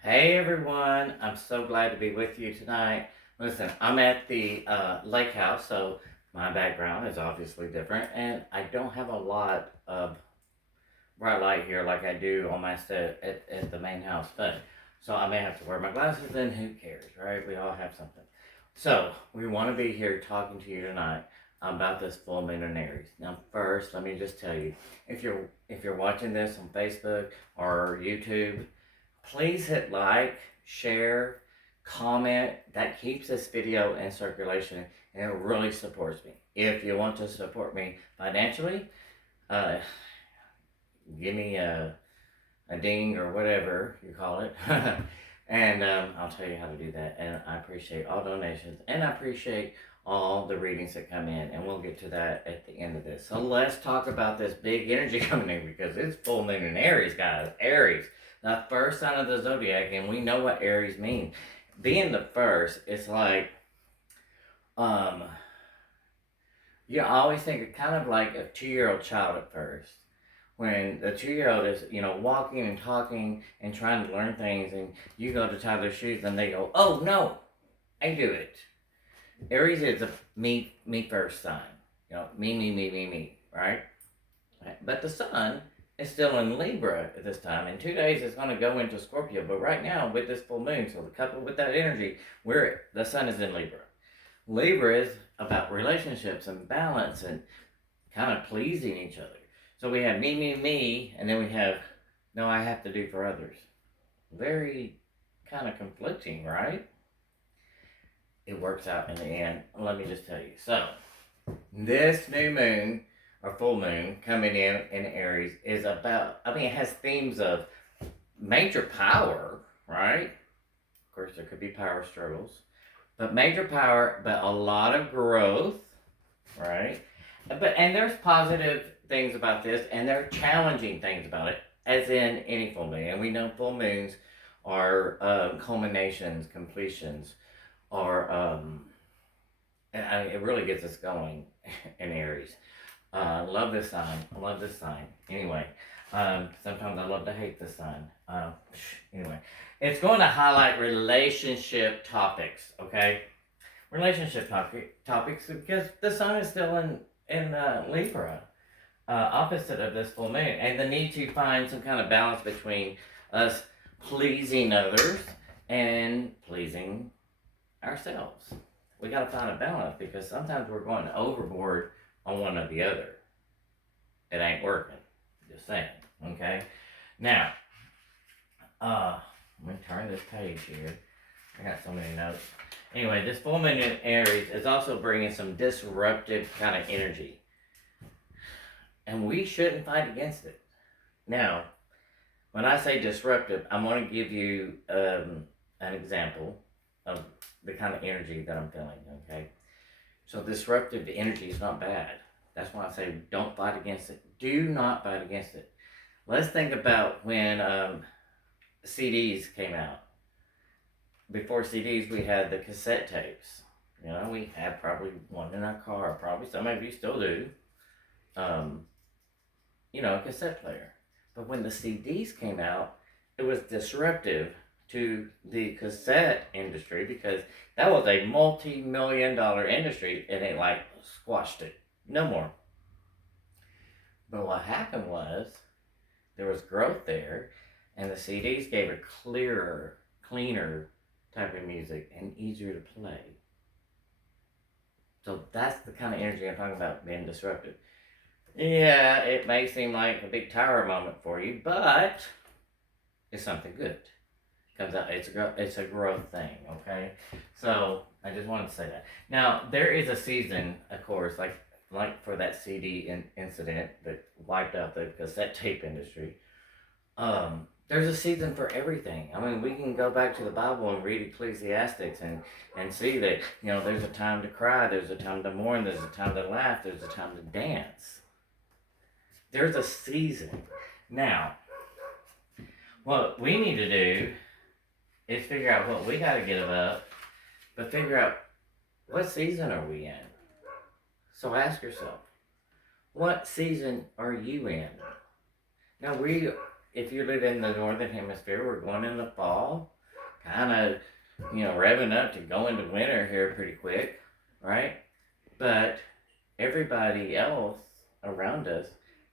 Hey everyone, I'm so glad to be with you tonight. Listen, I'm at the lake house, so my background is obviously different, and I don't have a lot of bright light here like I do on my set at the main house. But so I may have to wear my glasses, and who cares, right? We all have something. So we want to be here talking to you tonight about this full moon in Aries. Now, first, let me just tell you, if you're watching this on Facebook or YouTube, please hit like, share, comment. That keeps this video in circulation and it really supports me. If you want to support me financially, uh, give me a ding or whatever you call it. And I'll tell you how to do that. And I appreciate all donations and I appreciate all the readings that come in. And we'll get to that at the end of this. So let's talk about this big energy coming in because it's full moon in Aries, guys. Aries, the first sign of the zodiac. And we know what Aries means. Being the first, it's like, um, you always think of kind of like a 2-year-old child at first when the 2-year-old is, walking and talking and trying to learn things, and you go to tie their shoes, and they go, "Oh no, I do it." Aries is a me first sign. Me, right? But the sun is still in Libra at this time. In 2 days, it's going to go into Scorpio. But right now, with this full moon, so coupled with that energy, where the sun is in Libra. Libra is about relationships and balance and kind of pleasing each other. So we have me, and then we have no, I have to do for others. Very kind of conflicting, right? It works out in the end. Let me just tell you. So, this new moon or full moon coming in Aries is about, it has themes of major power, right? Of course, there could be power struggles, but major power, but a lot of growth, right? And there's positive things about this, and there are challenging things about it, as in any full moon. And we know full moons are culminations, completions, or and it really gets us going in Aries. Love this sign. I love this sign. Anyway, sometimes I love to hate this sign. Anyway, it's going to highlight relationship topics. Okay, relationship topics because the sun is still in Libra, opposite of this full moon, and the need to find some kind of balance between us pleasing others and pleasing ourselves. We got to find a balance because sometimes we're going overboard on one or the other. It ain't working. Just saying. Okay. Now, let me turn this page here. I got so many notes. Anyway, this full moon in Aries is also bringing some disruptive kind of energy. And we shouldn't fight against it. Now, when I say disruptive, I'm going to give you an example of the kind of energy that I'm feeling, okay? So disruptive energy is not bad. That's why I say don't fight against it. Do not fight against it. Let's think about when CDs came out. Before CDs, we had the cassette tapes. We had probably one in our car. Probably some of you still do. A cassette player. But when the CDs came out, it was disruptive to the cassette industry because that was a multi-million-dollar industry and it like squashed it. No more. But what happened was there was growth there and the CDs gave a clearer, cleaner type of music and easier to play. So that's the kind of energy I'm talking about being disruptive. Yeah, it may seem like a big tower moment for you, but it's something good. Comes out, it's a growth thing, okay? So I just wanted to say that. Now there is a season, of course, like for that CD incident that wiped out the cassette tape industry. There's a season for everything. I mean, we can go back to the Bible and read Ecclesiastics and see that there's a time to cry, there's a time to mourn, there's a time to laugh, there's a time to dance. There's a season. Now, what we need to do is figure out what we got to give up, but figure out what season are we in. So ask yourself, what season are you in? Now if you live in the northern hemisphere, we're going in the fall, kind of, revving up to go into winter here pretty quick, right? But everybody else around us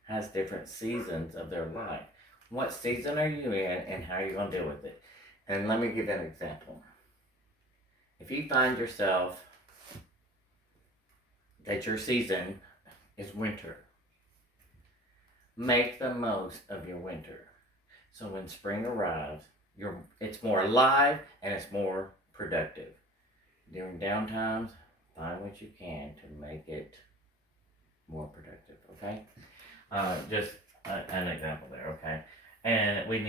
has different seasons of their life. What season are you in, and how are you going to deal with it? And let me give you an example. If you find yourself that your season is winter, make the most of your winter. So when spring arrives, it's more alive and it's more productive. During downtimes, find what you can to make it more productive, okay? Just an example there, okay? And we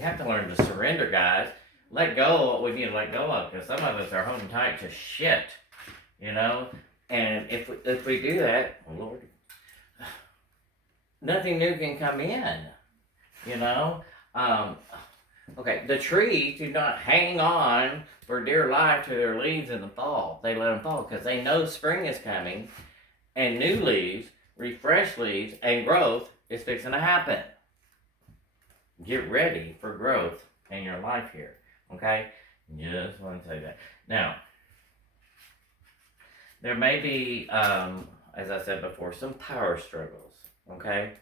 have to learn to surrender, guys. Let go of what we need to let go of, because some of us are holding tight to shit, And if we do that, oh Lord, nothing new can come in, Okay, the trees do not hang on for dear life to their leaves in the fall. They let them fall because they know spring is coming, and new leaves, refreshed leaves, and growth is fixing to happen. Get ready for growth in your life here, okay? Just want to say that. Now, there may be, as I said before, some power struggles, okay?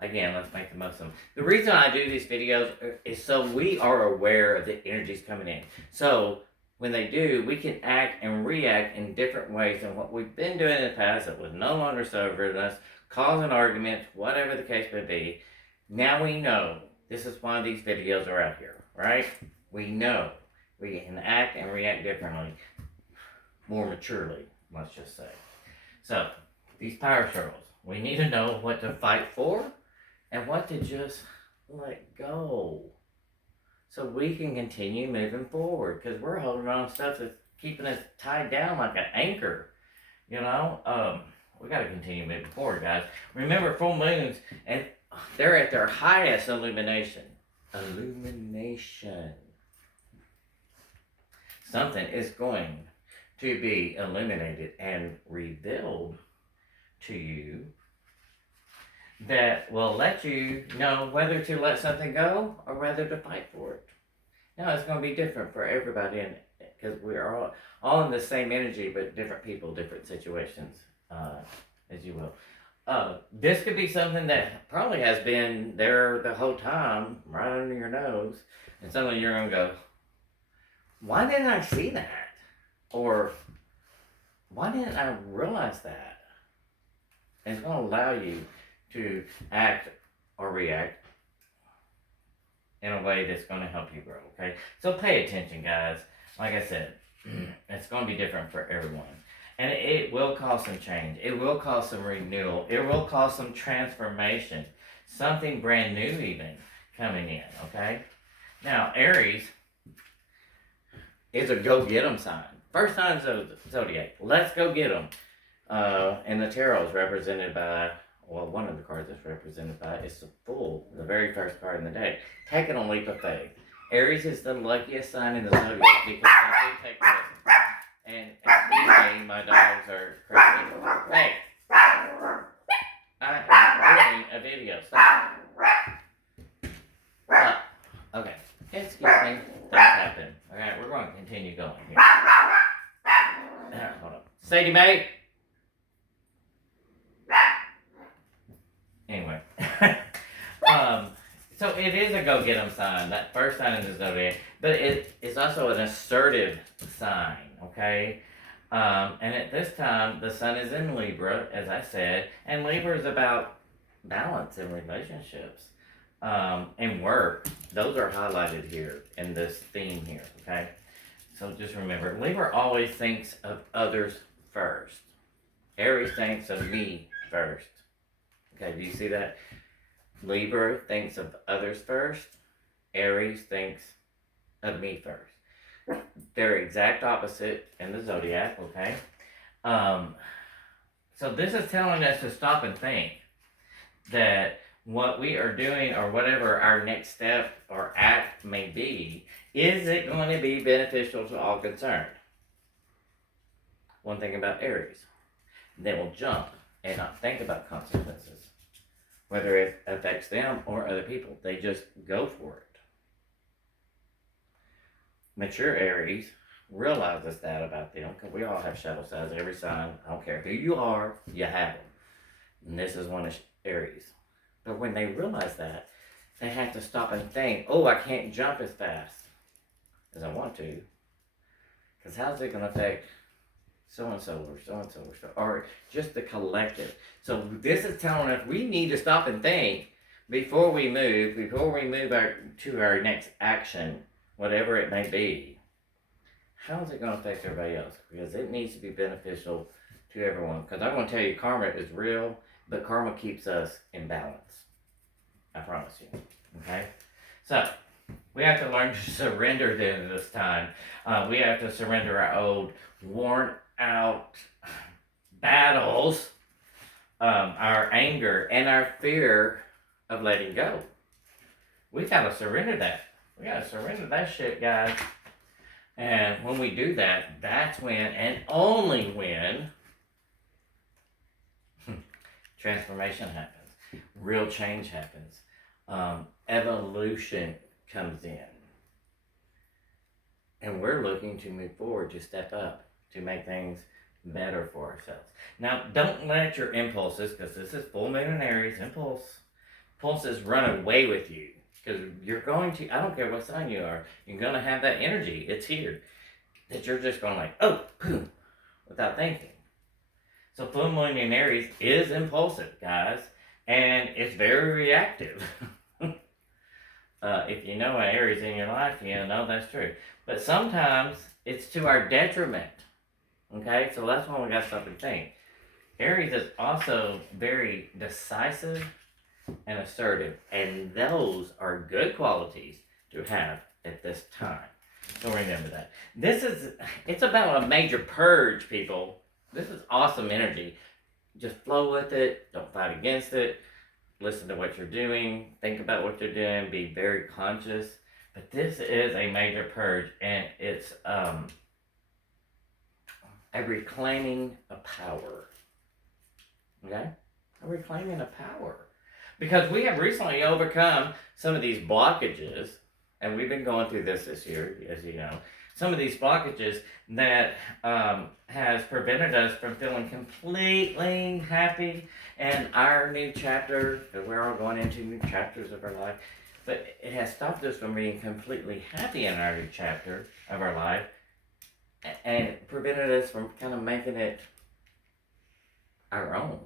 Again, let's make the most of them. The reason I do these videos is so we are aware of the energies coming in. So when they do, we can act and react in different ways than what we've been doing in the past that was no longer serving us, causing arguments, whatever the case may be. Now we know this is why these videos are out here, right? We know we can act and react differently, more maturely, let's just say. So, these power struggles, we need to know what to fight for and what to just let go so we can continue moving forward, because we're holding on to stuff that's keeping us tied down like an anchor. We got to continue moving forward, guys. Remember, full moons, and they're at their highest illumination. Something is going to be illuminated and revealed to you that will let you know whether to let something go or whether to fight for it. Now, it's going to be different for everybody, and because we are all in the same energy, but different people, different situations, as you will. This could be something that probably has been there the whole time, right under your nose, and suddenly you're going to go, why didn't I see that? Or, why didn't I realize that? And it's going to allow you to act or react in a way that's going to help you grow, okay? So pay attention, guys. Like I said, it's going to be different for everyone. And it will cause some change. It will cause some renewal. It will cause some transformation. Something brand new even coming in, okay? Now, Aries is a go-get-em sign. First sign of zodiac. Let's go get them. And the tarot is represented by, one of the cards that's represented by is the Fool, the very first card in the deck. Taking a leap of faith. Aries is the luckiest sign in the zodiac because they do take risks. And excuse me, my dogs are crazy. Hey! I am doing a video. Stop. Stop. Okay. Excuse me. Things happen. Alright, we're going to continue going here. Hold on. Sadie Mae! Anyway. So it is a go-get-em sign, that first sign in the zodiac, but it is also an assertive sign, okay? And at this time, the sun is in Libra, as I said, and Libra is about balance in relationships and work. Those are highlighted here in this theme here, okay? So just remember, Libra always thinks of others first. Aries thinks of me first. Okay, do you see that? Libra thinks of others first. Aries thinks of me first. They're exact opposite in the zodiac, okay? So this is telling us to stop and think that what we are doing or whatever our next step or act may be, is it going to be beneficial to all concerned? One thing about Aries, they will jump and not think about consequences. whether it affects them or other people. They just go for it. Mature Aries realizes that about them, because we all have shadow sides. Every sign, I don't care who you are, you have them. And this is one of Aries. But when they realize that, they have to stop and think, oh, I can't jump as fast as I want to. Because how's it going to affect so-and-so or so-and-so or just the collective? So this is telling us we need to stop and think before we move to our next action, whatever it may be. How is it going to affect everybody else? Because it needs to be beneficial to everyone. Because I'm going to tell you, karma is real, but karma keeps us in balance. I promise you. Okay? So, we have to learn to surrender this time. We have to surrender our old, worn out battles, our anger, and our fear of letting go. We got to surrender that. We got to surrender that shit, guys. And when we do that, that's when, and only when, transformation happens. Real change happens. Evolution comes in. And we're looking to move forward, to step up, to make things better for ourselves. Now, don't let your impulses, because this is full moon in Aries, impulses run away with you. Because you're going to, I don't care what sign you are, you're going to have that energy. It's here. That you're just going like, oh, boom, without thinking. So full moon in Aries is impulsive, guys. And it's very reactive. If you know an Aries in your life, you know that's true. But sometimes it's to our detriment. Okay? So that's when we got to stop and think. Aries is also very decisive and assertive. And those are good qualities to have at this time. So remember that. It's about a major purge, people. This is awesome energy. Just flow with it. Don't fight against it. Listen to what you're doing. Think about what you're doing. Be very conscious. But this is a major purge, and it's a reclaiming of power. Okay? A reclaiming of power. Because we have recently overcome some of these blockages, and we've been going through this year, as you know. Some of these blockages that has prevented us from feeling completely happy in our new chapter, because we're all going into new chapters of our life, but it has stopped us from being completely happy in our new chapter of our life, and prevented us from kind of making it our own,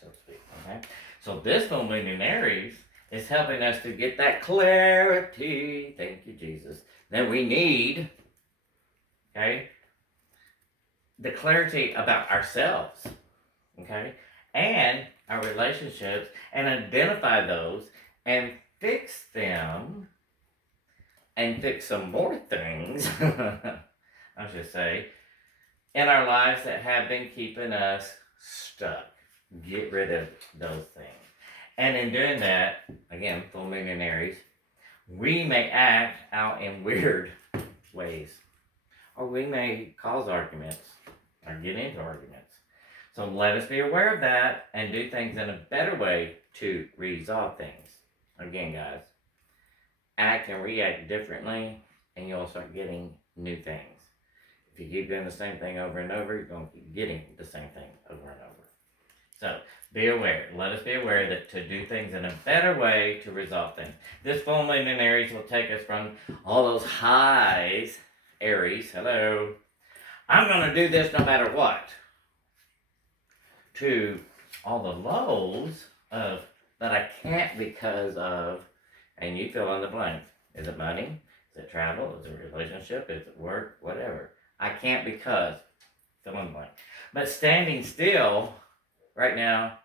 so to speak, okay? So this full moon in Aries is helping us to get that clarity, thank you, Jesus, that we need, okay? The clarity about ourselves, okay? And our relationships, and identify those, and fix them, and fix some more things, I should say, in our lives that have been keeping us stuck. Get rid of those things. And in doing that, again, full moon in Aries, we may act out in weird ways. Or we may cause arguments or get into arguments. So let us be aware of that and do things in a better way to resolve things. Again, guys, act and react differently and you'll start getting new things. If you keep doing the same thing over and over, you're going to keep getting the same thing over and over. So, be aware. Let us be aware that to do things in a better way to resolve things. This full moon in Aries will take us from all those highs, Aries, hello, I'm going to do this no matter what, to all the lows of that I can't because of, and you fill in the blank. Is it money? Is it travel? Is it relationship? Is it work? Whatever. I can't because, fill in the blank. But standing still right now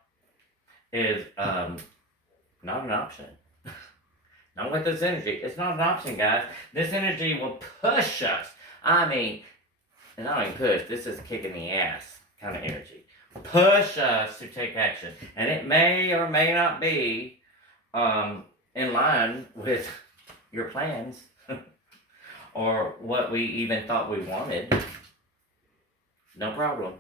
is not an option. Not with this energy. It's not an option, guys. This energy will push us. I mean, and I don't mean push. This is kicking the ass kind of energy. Push us to take action. And it may or may not be in line with your plans or what we even thought we wanted. No problem.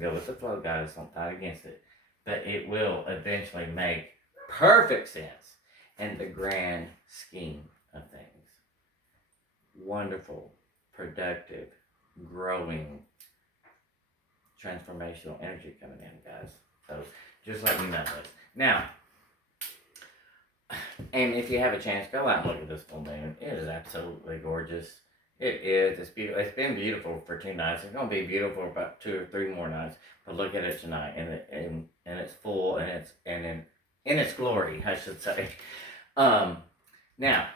Go with the flow, guys. Don't fight against it. but it will eventually make perfect sense in the grand scheme of things. Wonderful, productive, growing, transformational energy coming in, guys. So just let me know this. Now, and if you have a chance, go out and look at this full moon. It is absolutely gorgeous. It is. It's beautiful. It's been beautiful for 2 nights. It's gonna be beautiful for about 2 or 3 more nights. But look at it tonight, and it's full, and it's in its glory, I should say. Now,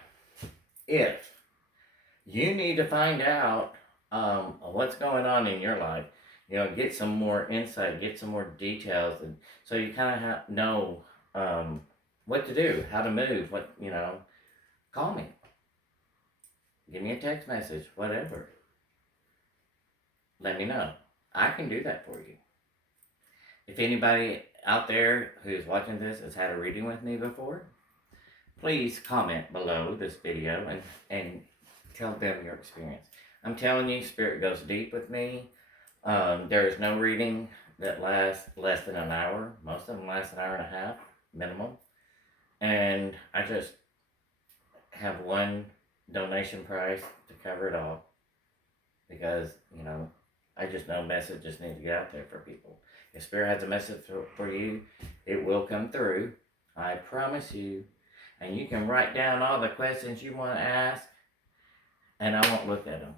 if you need to find out what's going on in your life, get some more insight, get some more details, and so you kind of know what to do, how to move, call me. Give me a text message, whatever. Let me know. I can do that for you. If anybody out there who's watching this has had a reading with me before, please comment below this video and tell them your experience. I'm telling you, Spirit goes deep with me. There is no reading that lasts less than an hour. Most of them last an hour and a half, minimum. And I just have one donation price to cover it all. Because, I just know messages need to get out there for people. If Spirit has a message for you, it will come through. I promise you. And you can write down all the questions you want to ask, and I won't look at them.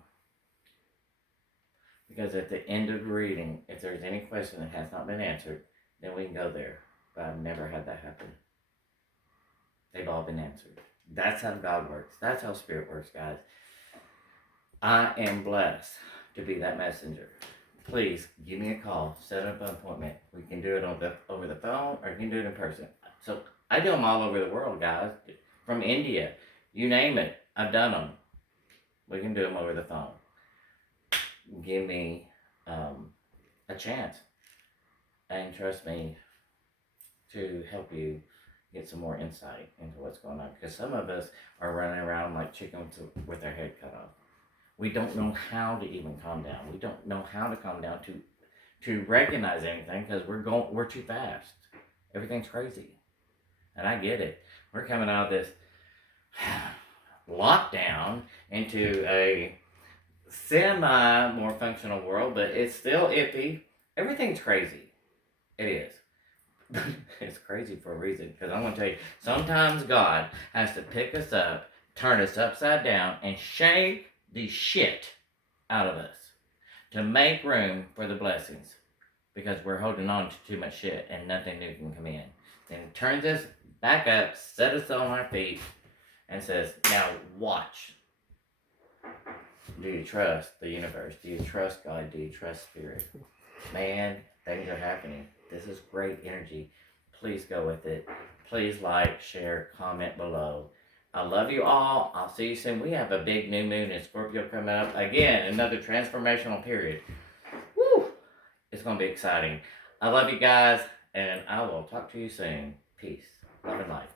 Because at the end of the reading, if there's any question that has not been answered, then we can go there. But I've never had that happen. They've all been answered. That's how God works. That's how Spirit works, guys. I am blessed to be that messenger. Please give me a call. Set up an appointment. We can do it over the phone, or you can do it in person. So I do them all over the world, guys. From India, you name it, I've done them. We can do them over the phone. Give me a chance, and trust me to help you get some more insight into what's going on. Because some of us are running around like chickens with their head cut off. We don't know how to even calm down. We don't know how to calm down to recognize anything because we're too fast. Everything's crazy. And I get it. We're coming out of this lockdown into a semi more functional world, but it's still iffy. Everything's crazy. It is. It's crazy for a reason, because I'm going to tell you, sometimes God has to pick us up, turn us upside down, and shake the shit out of us to make room for the blessings, because we're holding on to too much shit and nothing new can come in. Then he turns us back up, set us on our feet, and says, now watch. Do you trust the universe? Do you trust God? Do you trust Spirit? Man, things are happening. This is great energy. Please go with it. Please like, share, comment below. I love you all. I'll see you soon. We have a big new moon in Scorpio coming up. Again, another transformational period. Woo! It's going to be exciting. I love you guys, and I will talk to you soon. Peace, love, and light.